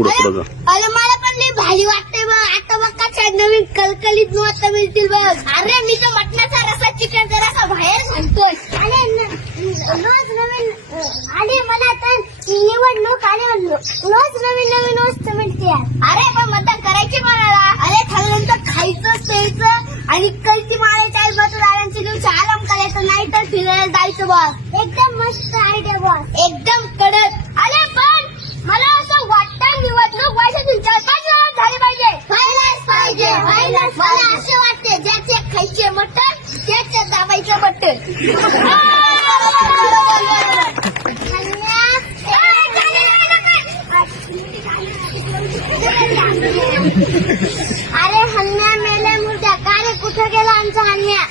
पुढे पुढे जा. अरे मला पण लई भारी वाटतंय बघ. आता बघ कशा नवीन कलकलीत नोट मिळतील बघ. अरे मी तर मटणाचा रसा चिकनचा रसा बाहेर घालतोय. अरे रोज नवीन अरे मला तर निवडणूक आली रोज नवीन नवीन वस्तू मिळते. अरे पण मतदान करायची कोणाला? अरे ठरल्यानंतर खायचं प्यायचं आणि कलती मारायच्या मतदारांची दिवशी आराम करायचं नाही तर फिरायला जायचं बॉस. एकदम मस्त आयडिया बॉस. एकदम कडक. अरे पण मला असं वाटतं निवडणूक वर्षातून 4-5 वेळा झाली पाहिजे. व्हायलाच पाहिजे. मला असं वाटते ज्याचे खायचे मटण त्याचे दाबायचं मटण. अरे हन्या मेल्या मुर्द्या का रे कुठं गेला आमचा हन्या?